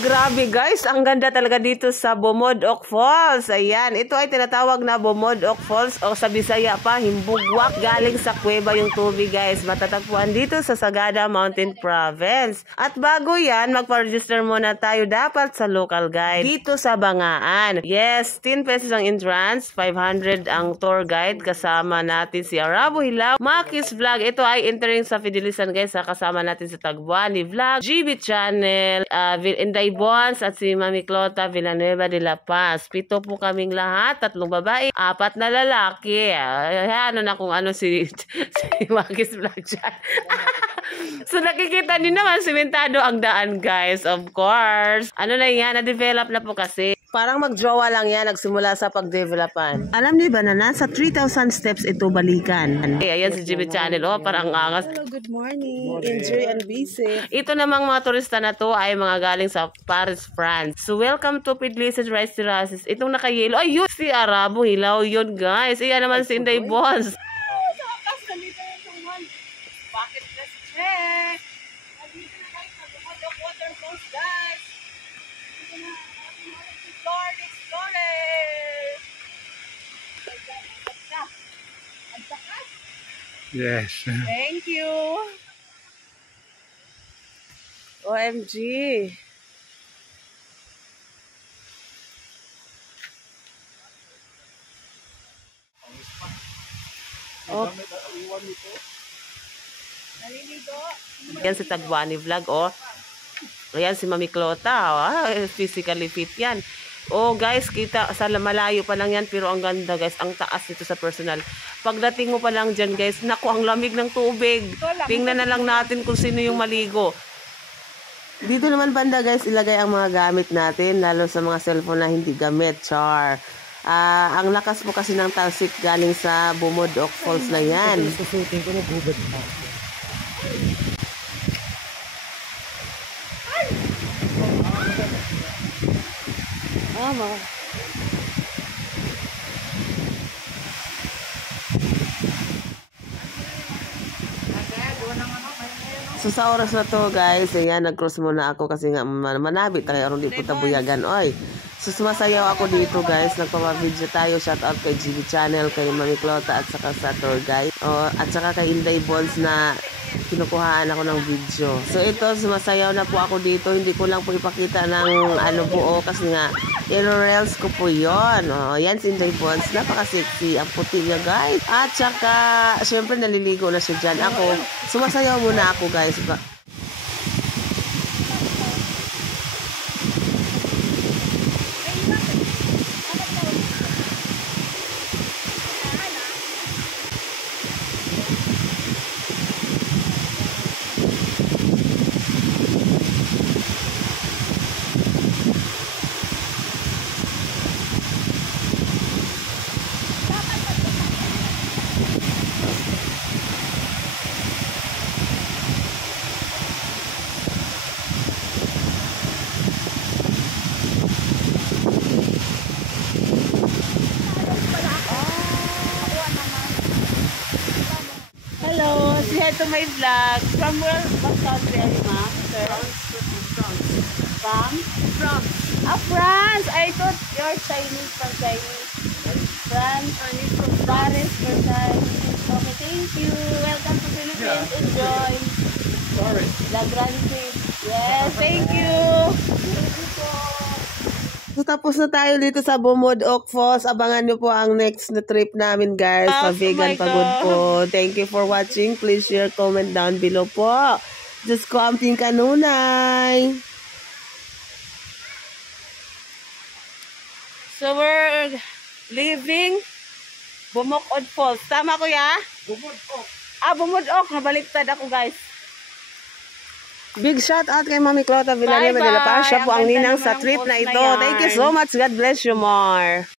Grabe guys, ang ganda talaga dito sa Bumodok Falls. Ayan, ito ay tinatawag na Bumodok Falls o sa Bisaya pa, Himbugwak. Galing sa kuweba yung tubig guys. Matatagpuan dito sa Sagada Mountain Province. At bago yan, magpa-register muna tayo dapat sa local guide dito sa Bangaan. Yes, 10 pesos ang entrance, 500 ang tour guide. Kasama natin si Arabo Hilaw, Makis Vlog. Ito ay entering sa Fidelisan guys. Kasama natin si Tagbuani Vlog, GB Channel, Inday Bons at si Mami Clota Villanueva de la Paz. 7 po kaming lahat, 3 babae, 4 na lalaki. Ano na kung ano si Makis Vlog dyan. So nakikita niyo naman, simentado ang daan guys, of course. Ano na yan, na-develop na po kasi. Parang magjowa lang yan, nagsimula sa pag-developan. Alam niyo ba na nasa 3,000 steps ito balikan? Ayan si GB Channel, oh, parang angas. Hello, good morning. Enjoy and be safe. Ito namang mga turista na to ay mga galing sa Paris, France. So welcome to Pidlices Rice Terraces. Itong naka-yellow, ay yun, si Arabo Hilaw yun guys. Iyan naman si Inday Bons. Bakit let's check? Nandito na tayo sa Bumodok Waterfalls, guys. Dito na ating explore. Ang takas. Yes. Thank you. OMG. Oh. Yan si Tagbuani Vlog, oh. Ayan si Mami Clota, physically fit yan. Oh guys, kita sa malayo pa lang yan, pero ang ganda guys, ang taas nito sa personal. Pagdating mo pa lang dyan guys, naku, ang lamig ng tubig. Tingnan na lang natin kung sino yung maligo. Dito naman banda guys, ilagay ang mga gamit natin, lalo sa mga cellphone na hindi gamit, char. Ang lakas po kasi ng talsik galing sa Bumodok Falls na yan. Susutin ko na bubad pa. So sa oras na to guys, ayan, nag-cross muna ako kasi nga manabit tayo aron di po tabuyagan. Oy, so sumasayaw ako dito guys, nagpapa-video tayo. Shout out kay GB Channel, kay Mami Clota at saka sa tour guide. At saka kay Inday Bons na kinukuhaan ako ng video. So ito, sumasayaw na po ako dito. Hindi ko lang po ipakita ng ano buo kasi nga i-reels ko po yun. Yan si Inday Bons, napaka-sexy ang puti niya guys. At saka syempre naliligo na siya dyan. Ako, sumasayaw muna ako guys. Hello, say hi to my vlog. From where? What country are you, ma'am? From? France. I thought you're Chinese from Chinese. France. From Paris, from Chinese. Okay, thank you. Welcome to Philippines. Enjoy. La Grande. Yes, thank you. So tapos na tayo dito sa Bumodok Falls. Abangan nyo po ang next na trip namin guys. Pa-vegan pagod po. Thank you for watching. Please share, comment down below po. Diyos ko, amping kanunay. So we're leaving Bumodok Falls. Tama kuya? Bumodok. Bumodok. Nabaliktad ako guys. Big shout out kay Mami Clota Villanueva de la Paz. Siya po ang ninang sa trip na ito. Thank you so much. God bless you more.